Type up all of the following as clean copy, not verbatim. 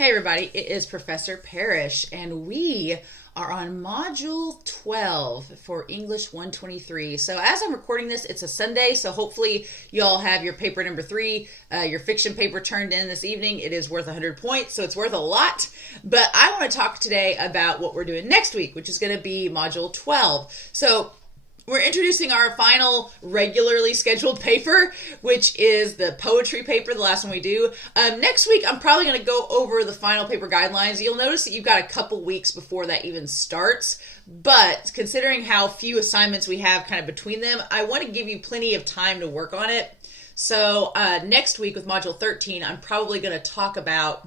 Hey everybody, it is Professor Parish, and we are on Module 12 for English 123. So as I'm recording this, it's a Sunday, so hopefully you all have your paper number 3, your fiction paper turned in this evening. It is worth 100 points, so it's worth a lot. But I want to talk today about what we're doing next week, which is going to be Module 12. So we're introducing our final regularly scheduled paper, which is the poetry paper, the last one we do. Next week, I'm probably going to go over the final paper guidelines. You'll notice that you've got a couple weeks before that even starts, but considering how few assignments we have kind of between them, I want to give you plenty of time to work on it. So next week with Module 13, I'm probably going to talk about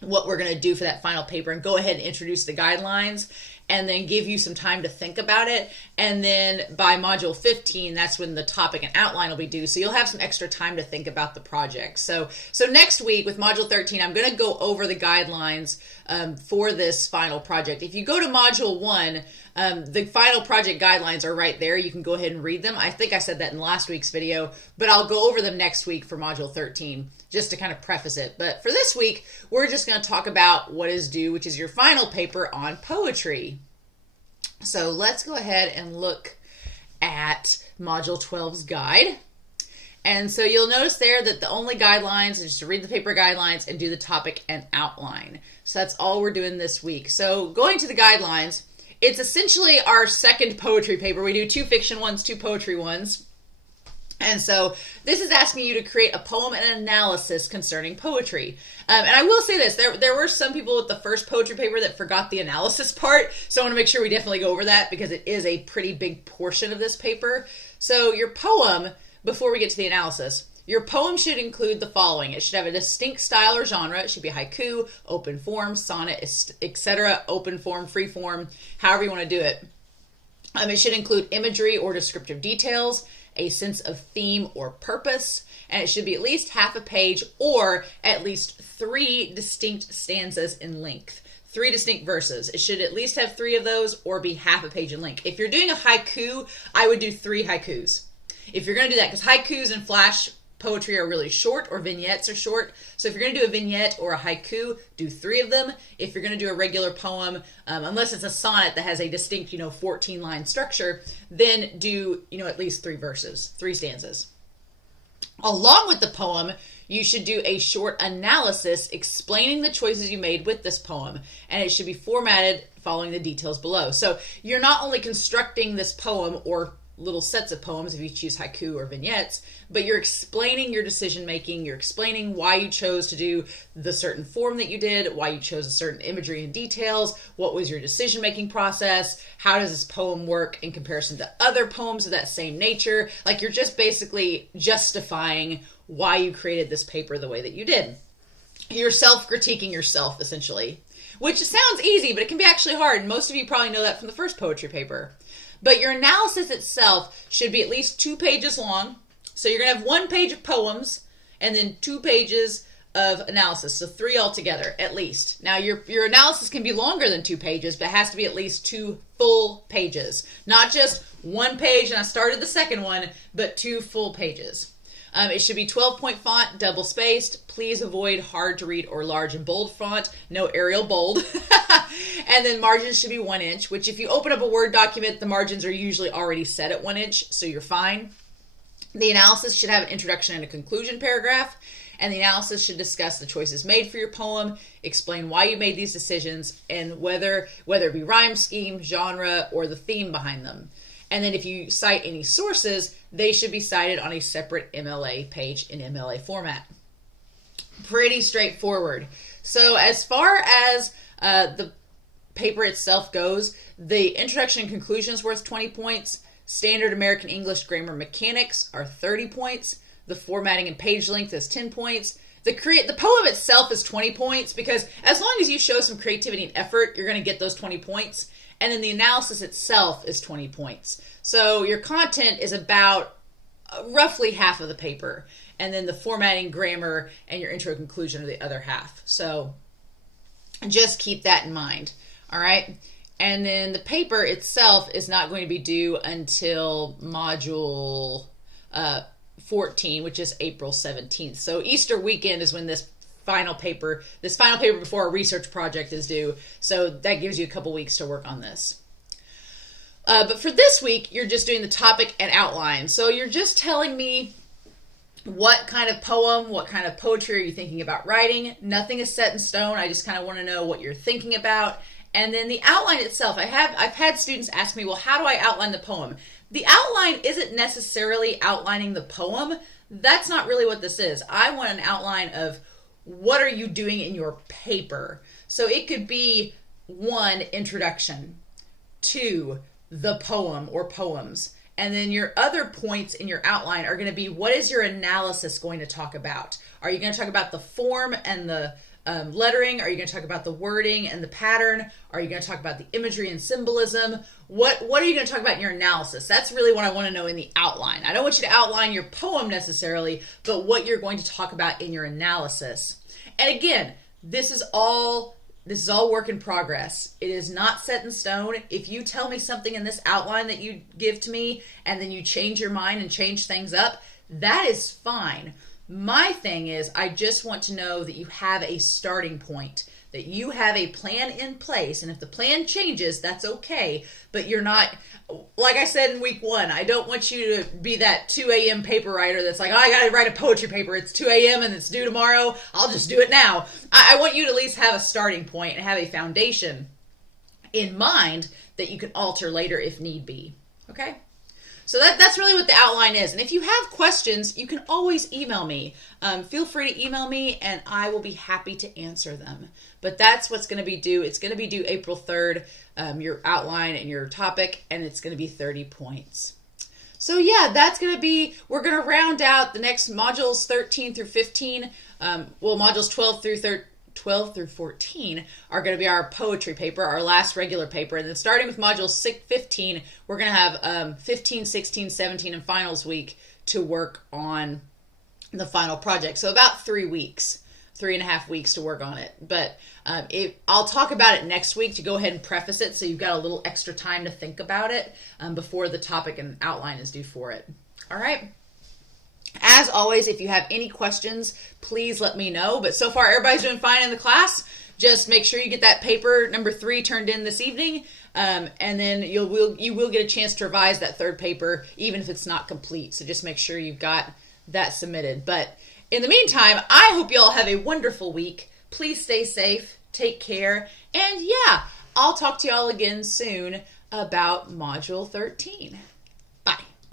what we're going to do for that final paper and go ahead and introduce the guidelines and then give you some time to think about it. And then by Module 15, that's when the topic and outline will be due. So you'll have some extra time to think about the project. So next week with Module 13, I'm going to go over the guidelines for this final project. If you go to Module 1, the final project guidelines are right there. You can go ahead and read them. I think I said that in last week's video, but I'll go over them next week for Module 13 just to kind of preface it. But for this week, we're just going to talk about what is due, which is your final paper on poetry. So let's go ahead and look at Module 12's guide. And so you'll notice there that the only guidelines is just to read the paper guidelines and do the topic and outline. So that's all we're doing this week. So going to the guidelines, it's essentially our second poetry paper. We do 2 fiction ones, 2 poetry ones. And so this is asking you to create a poem and an analysis concerning poetry. And I will say this, there were some people with the first poetry paper that forgot the analysis part. So I want to make sure we definitely go over that because it is a pretty big portion of this paper. So your poem, before we get to the analysis, your poem should include the following. It should have a distinct style or genre. It should be haiku, open form, sonnet, etc., open form, free form, however you want to do it. It should include imagery or descriptive details, a sense of theme or purpose, and it should be at least half a page or at least 3 distinct stanzas in length. 3 distinct verses. It should at least have 3 of those or be half a page in length. If you're doing a haiku, I would do 3 haikus. If you're going to do that, because haikus and flash poetry are really short, or vignettes are short. So if you're going to do a vignette or a haiku, do 3 of them. If you're going to do a regular poem, unless it's a sonnet that has a distinct, 14-line structure, then do, at least 3 verses, 3 stanzas. Along with the poem, you should do a short analysis explaining the choices you made with this poem, and it should be formatted following the details below. So you're not only constructing this poem or little sets of poems if you choose haiku or vignettes, but you're explaining your decision making, you're explaining why you chose to do the certain form that you did, why you chose a certain imagery and details, what was your decision making process, how does this poem work in comparison to other poems of that same nature. Like you're just basically justifying why you created this paper the way that you did. You're self-critiquing yourself essentially, which sounds easy, but it can be actually hard. Most of you probably know that from the first poetry paper. But your analysis itself should be at least 2 pages long. So you're going to have 1 page of poems and then 2 pages of analysis. So 3 altogether, at least. Now your analysis can be longer than 2 pages, but it has to be at least 2 full pages. Not just 1 page and I started the second one, but 2 full pages. It should be 12-point font, double spaced. Please avoid hard to read or large and bold font. No Arial bold. And then margins should be 1 inch, which if you open up a Word document, the margins are usually already set at 1 inch, so you're fine. The analysis should have an introduction and a conclusion paragraph, and the analysis should discuss the choices made for your poem, explain why you made these decisions, and whether it be rhyme scheme, genre, or the theme behind them. And then if you cite any sources, they should be cited on a separate MLA page in MLA format. Pretty straightforward. So as far as the paper itself goes, the introduction and conclusion is worth 20 points. Standard American English grammar mechanics are 30 points. The formatting and page length is 10 points. The poem itself is 20 points because as long as you show some creativity and effort, you're going to get those 20 points. And then the analysis itself is 20 points. So your content is about roughly half of the paper. And then the formatting, grammar, and your intro conclusion are the other half. So just keep that in mind. All right. And then the paper itself is not going to be due until Module 14, which is April 17th. So Easter weekend is when this final paper. This final paper before a research project is due. So that gives you a couple weeks to work on this. But for this week, you're just doing the topic and outline. So you're just telling me what kind of poem, what kind of poetry are you thinking about writing. Nothing is set in stone. I just kind of want to know what you're thinking about. And then the outline itself, I've had students ask me, well, how do I outline the poem? The outline isn't necessarily outlining the poem. That's not really what this is. I want an outline of what are you doing in your paper. So it could be 1, introduction, 2, the poem or poems. And then your other points in your outline are going to be, what is your analysis going to talk about? Are you going to talk about the form and the lettering? Are you going to talk about the wording and the pattern? Are you going to talk about the imagery and symbolism? What are you going to talk about in your analysis? That's really what I want to know in the outline. I don't want you to outline your poem necessarily, but what you're going to talk about in your analysis. And again, this is all work in progress. It is not set in stone. If you tell me something in this outline that you give to me and then you change your mind and change things up, that is fine. My thing is, I just want to know that you have a starting point, that you have a plan in place. And if the plan changes, that's okay. But you're not, like I said in week 1, I don't want you to be that 2 a.m. paper writer that's like, oh, I got to write a poetry paper. It's 2 a.m. and it's due tomorrow. I'll just do it now. I want you to at least have a starting point and have a foundation in mind that you can alter later if need be. Okay? So that's really what the outline is. And if you have questions, you can always email me. Feel free to email me and I will be happy to answer them. But that's what's going to be due. It's going to be due April 3rd, your outline and your topic, and it's going to be 30 points. So yeah, that's going to be, we're going to round out the next modules 13 through 15. Modules 12 through 14 are going to be our poetry paper, our last regular paper. And then starting with module 15, we're going to have 15, 16, 17, and finals week to work on the final project. So about 3 weeks, 3.5 weeks to work on it. But I'll talk about it next week to go ahead and preface it so you've got a little extra time to think about it before the topic and outline is due for it. All right. As always, if you have any questions, please let me know. But so far, everybody's doing fine in the class. Just make sure you get that paper number 3 turned in this evening, and then you will get a chance to revise that 3rd paper, even if it's not complete. So just make sure you've got that submitted. But in the meantime, I hope you all have a wonderful week. Please stay safe, take care, and yeah, I'll talk to you all again soon about Module 13.